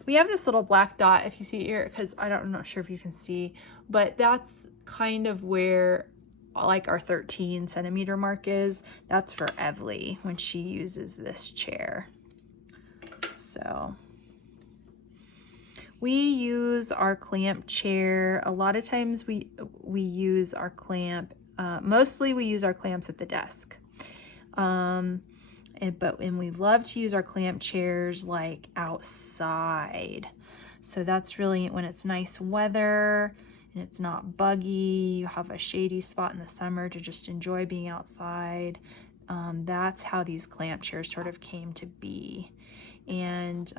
We have this little black dot, if you see it here, because I'm not sure if you can see, but that's kind of where like our 13 centimeter mark is. That's for Evely when she uses this chair. So we use our clamp chair. A lot of times we use our clamp, mostly we use our clamps at the desk. And we love to use our clamp chairs like outside. So that's really when it's nice weather and it's not buggy, you have a shady spot in the summer to just enjoy being outside. That's how these clamp chairs sort of came to be. And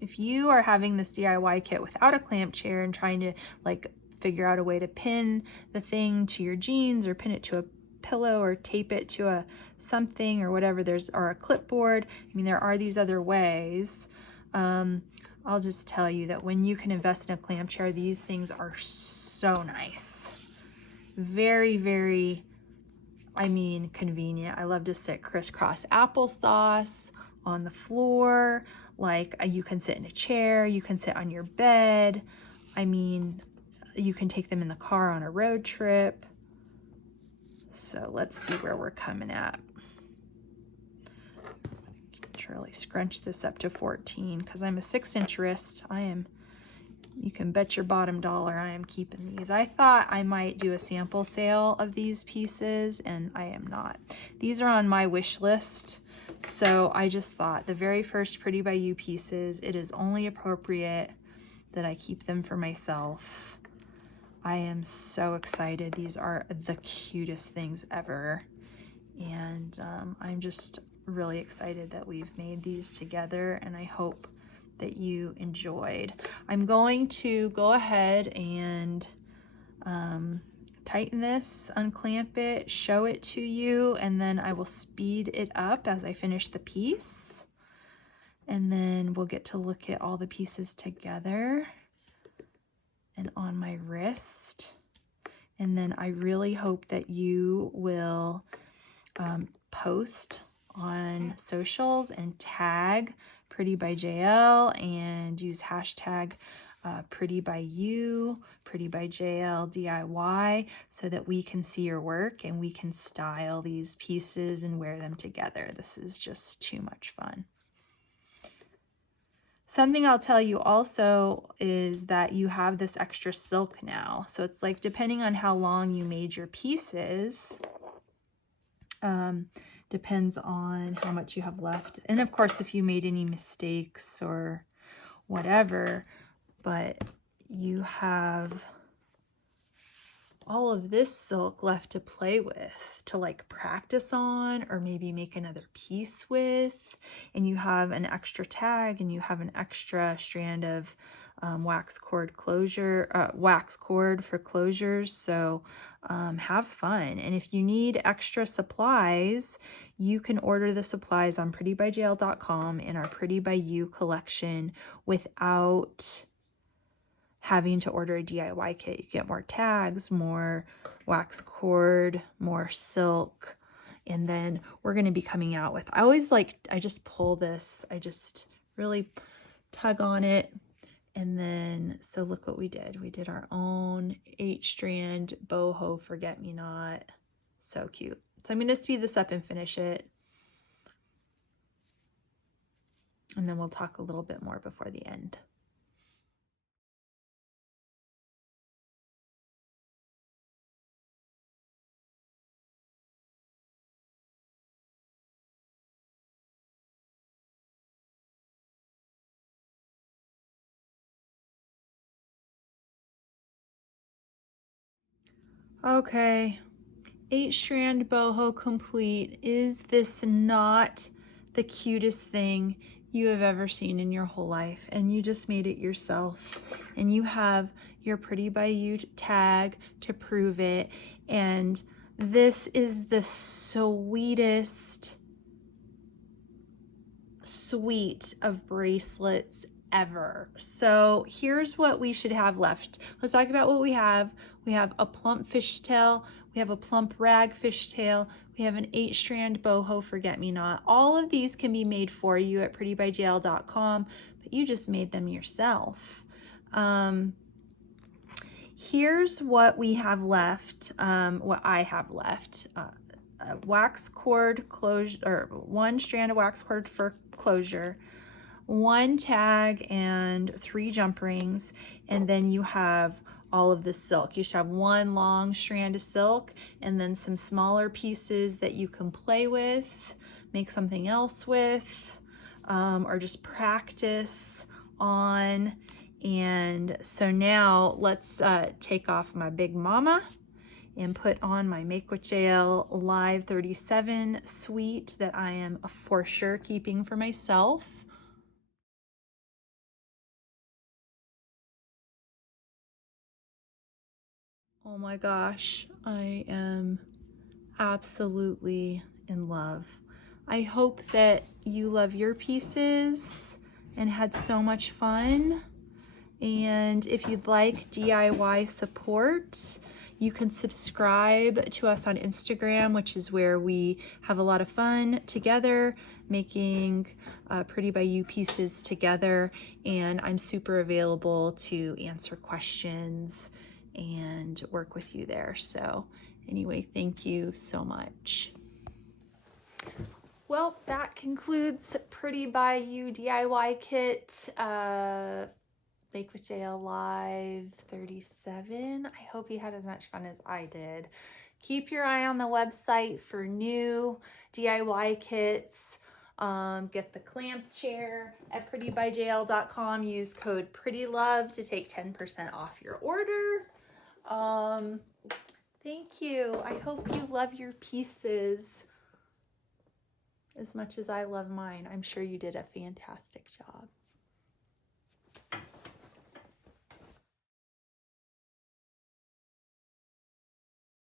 if you are having this DIY kit without a clamp chair and trying to like figure out a way to pin the thing to your jeans or pin it to a pillow or tape it to a something or whatever, or a clipboard, I mean, there are these other ways. I'll just tell you that when you can invest in a clamp chair, these things are so nice. Very, very, I mean, convenient. I love to sit crisscross applesauce on the floor. Like you can sit in a chair, you can sit on your bed. I mean, you can take them in the car on a road trip. So let's see where we're coming at. Really scrunch this up to 14 because I'm a 6-inch wrist. You can bet your bottom dollar I am keeping these. I thought I might do a sample sale of these pieces and I am not. These are on my wish list. So I just thought the very first Pretty by You pieces, it is only appropriate that I keep them for myself. I am so excited. These are the cutest things ever. And I'm just really excited that we've made these together, and I hope that you enjoyed. I'm going to go ahead and tighten this, unclamp it, show it to you, and then I will speed it up as I finish the piece. And then we'll get to look at all the pieces together and on my wrist. And then I really hope that you will post on socials and tag Pretty by JL and use hashtag Pretty by You, Pretty by JL DIY, so that we can see your work and we can style these pieces and wear them together. This is just too much fun. Something I'll tell you also is that you have this extra silk now. So it's like, depending on how long you made your pieces, depends on how much you have left. And of course, if you made any mistakes or whatever, but you have all of this silk left to play with, to like practice on, or maybe make another piece with. And you have an extra tag, and you have an extra strand of wax cord for closures. So have fun. And if you need extra supplies, you can order the supplies on prettybyjl.com in our Pretty by You collection without having to order a DIY kit. You get more tags, more wax cord, more silk, and then we're going to be coming out with, I just pull this, I just really tug on it. And then, so look what we did. We did our own 8-strand boho Forget Me Knot. So cute. So I'm going to speed this up and finish it. And then we'll talk a little bit more before the end. Okay, 8-strand boho complete. Is this not the cutest thing you have ever seen in your whole life? And you just made it yourself, and you have your Pretty by You tag to prove it. And this is the sweetest suite of bracelets ever. So here's what we should have left. Let's talk about what we have. We have a Plump Fishtail, we have a Plump Rag Fishtail, we have an 8-strand boho Forget Me Knot. All of these can be made for you at prettybyjl.com, but you just made them yourself. Here's what we have left, what I have left. A wax cord closure, or 1 strand of wax cord for closure, 1 tag, and 3 jump rings. And then you have all of the silk. You should have 1 long strand of silk, and then some smaller pieces that you can play with, make something else with, or just practice on. And so now let's take off my big mama and put on my MWJLL Live 37 suite that I am for sure keeping for myself. Oh my gosh, I am absolutely in love. I hope that you love your pieces and had so much fun. And if you'd like DIY support, you can subscribe to us on Instagram, which is where we have a lot of fun together, making Pretty by You pieces together. And I'm super available to answer questions and work with you there. So anyway, thank you so much. Well, that concludes Pretty by You DIY kit. MWJLL Live 37. I hope you had as much fun as I did. Keep your eye on the website for new DIY kits. Get the clamp chair at prettybyjl.com. Use code PRETTYLOVE to take 10% off your order. Thank you. I hope you love your pieces as much as I love mine. I'm sure you did a fantastic job.